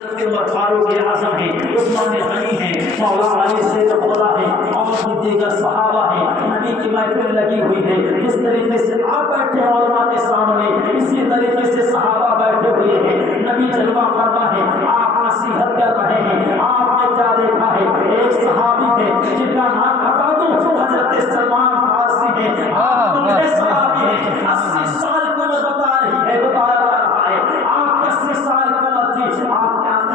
عمر فاروق اعظم ہیں، عثمان غنی ہیں، مولا علی سے مولا ہیں اور بھی دیگر صحابہ ہیں. نبی کی محفل لگی ہوئی ہے. اس طریقے سے آپ بیٹھے ہیں علماء کے سامنے، اسی طریقے سے صحابہ بیٹھے ہوئے ہیں. نبی جلوہ فرما ہے، آپ نصیحت کر رہے ہیں. آپ نے کیا دیکھا ہے؟ ایک صحابی ہے جن کا نام بتا دوں، حضرت سلمان فارسی ہیں. آپ بڑے صحابی ہیں. 80 سال کی عمر بتا رہی ہے، بتایا جا رہا ہے. آپ 80 سال کی عمر تھی. آپ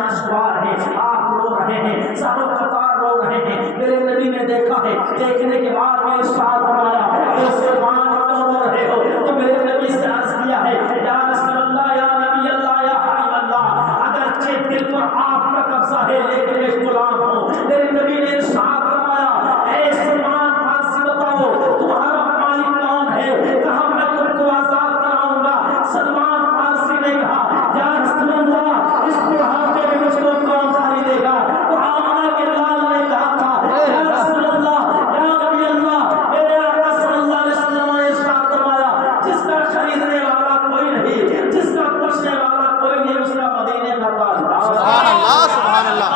اشوار ہیں، آپ رو رہے ہیں، ساروں قطار رو رہے ہیں. میرے نبی نے دیکھا ہے. دیکھنے کے بعد میں ارشاد فرمایا کہ سلمان کیوں رو رہے ہو؟ تو میرے نبی سے عرض کیا ہے، یا رسول اللہ، یا نبی اللہ، یا حبیب اللہ، اگرچہ دل پر آپ کا قبضہ ہے لیکن میں غلام ہوں. میرے نبی نے ارشاد فرمایا، اے سلمان فارسی بتاؤ تمہارا مالک کون ہے؟ کہا میں تم کو آزاد کراؤں گا. سلمان فارسی نے کہا، یا رسول اللہ، اس بڑھاپے میں مجھ کو کون خریدے گا؟ تو آمنہ کے لال نے کہا تھا، یا رسول اللہ، یا نبی اللہ، میرے آقا صلی اللہ علیہ وسلم نے ارشاد فرمایا، جس کا خریدنے والا کوئی نہیں، جس کا پوچھنے والا کوئی نہیں، اس کا مدینے کا تاجدار. سبحان اللہ، سبحان اللہ.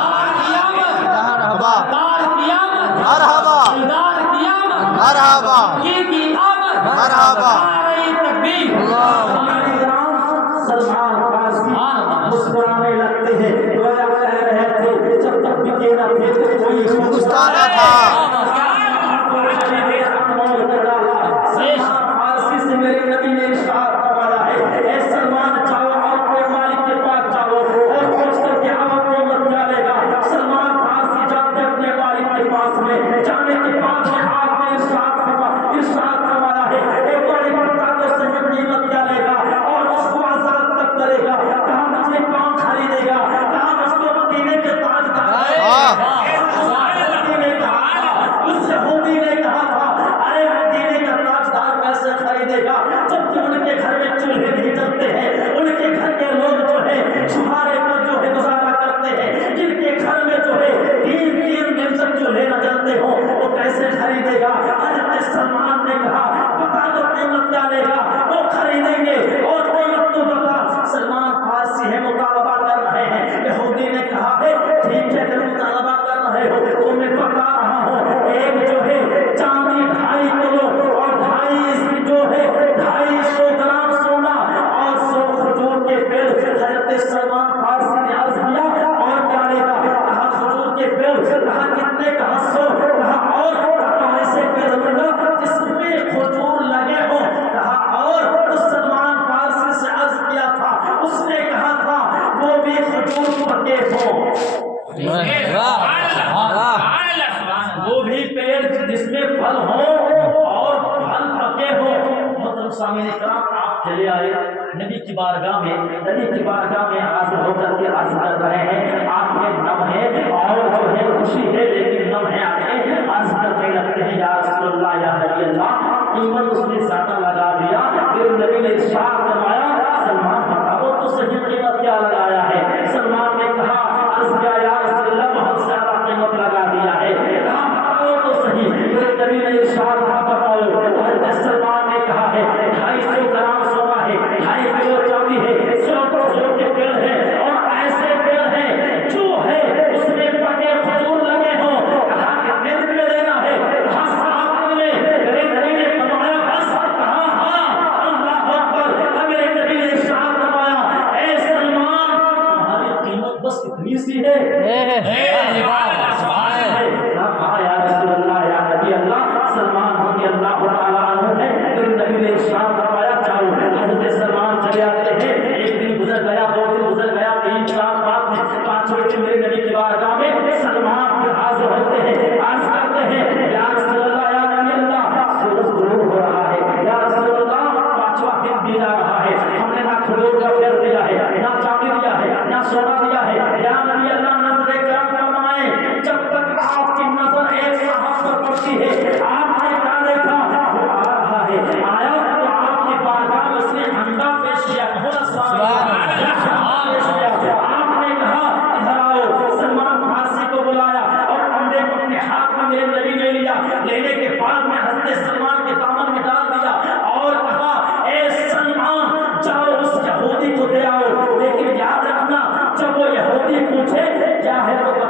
مرحبا مرحبا مرحبا مرحبا. سلمان فارسی مسکرانے لگتے ہیں. گویا کہہ رہے تھے، جب تک بکے نہ تھے تو کوئی ہندوستان تھا. سلمان فارسی سے میرے نبی نے ارشاد فرمایا ہے، اے سلمان جاؤ اور اپنے مالک کے پاس جاؤ اور پوچھ کر کے آپ کو مت ڈالے گا. سلمان فارسی جاتے اپنے مالک کے پاس میں، جانے کے بعد میں آپ نے ارشاد فرمایا ہے، اے مالک بتا تو صحیح قیمت کیا لے گا اور اس کو آزاد تک کرے گا. کہاں مجھے کون خریدے گا؟ کہاں مجھ کو مدینے کے تاجدار. اس یہودی نے کہا تھا، ارے مدینے کا تاجدار کیسے خریدے گا جب کہ ان کے گھر میں چولہے نہیں جلتے ہیں؟ ان کے گھر کے لوگ جو ہے چھپارے پر جو ہے گزارا کرتے ہیں. جن کے گھر میں جو ہے 3 دن تک چولہے نہ جلتے ہوں وہ کیسے خریدے گا؟ حضرت سلمان نے کہا، بتا تو قیمت کیا لے گا، وہ خریدیں گے اور قیمت تو بتا. سلمان فارسی ہے، مطالبہ کر رہے ہیں. یہودی نے کہا ہے، ٹھیک ہے اگر مطالبہ کر رہے ہو تو میں بتا رہا ہوں، ایک جو ہے چاندی 2.5 کلو اور 250 گرام سونا اور 100 کھجور کے پیڑ. حضرت سلمان فارسی نے عرض کیا، اور کیا لے گا؟ کہا کھجور کے پیڑ. کہا کتنے؟ کہا 100. کہا اور؟ کہا ایسے پیڑ لوں گا جس میں کھجور لگے ہو. کہا اور؟ تو سلمان فارسی سے عرض کیا تھا، اس نے کہا تھا وہ بھی کھجور پکے ہوں. وہ بھی پیڑ جس میں پھل ہوں اور پھل پکے ہوں. محترم سامعین کرام، آپ چلے آئے نبی کی بارگاہ میں، نبی کی بارگاہ میں حاضر ہو کر کے عرض کر رہے ہیں، آپ میں نم ہے اور جو ہے خوشی ہے لیکن نم ہے. آگے عرض کرنے لگتے ہیں، یا رسول اللہ، یا نبی اللہ، قیمت اس نے زیادہ لگا دیا. پھر نبی نے ارشاد فرمایا، سلمان بتاؤ تو صحیح قیمت کیا لگایا ہے؟ سلمان نے کہا، عرض کیا، یا رسول اللہ، بہت زیادہ قیمت لگا دیا ہے. کہا بتاؤ تو صحیح. میرے نبی نے ارشاد کہا، بتاؤ. حضرت سلمان نے کہا ہے، 250 گرام سونا ہے، 2.5 کلو چاندی ہے، 100 کھجور کے پیڑ ہے اور ایسے پیڑ ہیں جو ہے اس میں پکے کھجور لگے ہوں. کہا کتنے دن میں دینا ہے؟ کہا 7 دن میں. میرے نبی نے فرمایا بس. کہا ہاں. اللہ اکبر. میرے نبی نے ارشاد فرمایا، اے سلمان، تمہاری قیمت بس اتنی سی ہے؟ یا رسول اللہ، یا نبی اللہ. سلمان رضی اللہ تعالیٰ عنہ ہے. پھر نبی نے ارشاد فرمایا، چلو. حضرت سلمان چلے آتے ہیں. 1 دن گزر گیا، 2 دن گزر گیا، 3 4 بعد میں 5ویں دن میرے نبی کی بارگاہ میں سلمان پھر حاضر ہوتے ہیں. عرض کرتے ہیں، یا رسول اللہ، یا نبی اللہ، سورج غروب ہو رہا ہے. یا رسول اللہ، 5واں دن بھی جا رہا ہے. ہم نے نہ کھجور کا پیڑ دیا ہے، نہ چاندی دیا ہے، نہ سونا دیا ہے. یا نبی اللہ، نظر کرم فرمائیں. کچھ